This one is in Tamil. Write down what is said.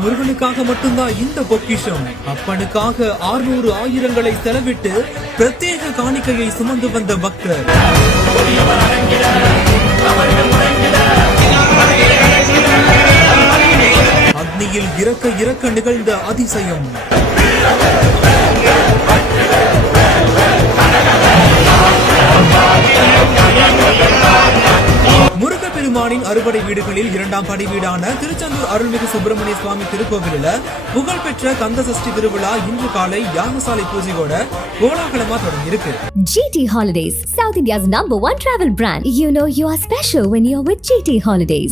முருகனுக்காக மட்டும்தான் இந்த பொக்கிஷம். அப்பனுக்காக 600 ஆயிரங்களை செலவிட்டு பிரத்யேக காணிக்கையை சுமந்து வந்த பக்தர். அக்னியில் இறக்க இறக்க நிகழ்ந்த அதிசயம். முருகப்பெருமானின் அறுபடை வீடுகளில் 2ஆம் படை வீடான திருச்செந்தூர் அருள்மிகு சுப்பிரமணிய சுவாமி திருக்கோவிலில் புகழ்பெற்ற கந்த சஷ்டி திருவிழா இன்று காலை யாகசாலை பூஜையோட கோலாகலமா தொடங்கியிருக்கு. GT Holidays, South India's #1 travel brand. You know you are special when you're with GT Holidays.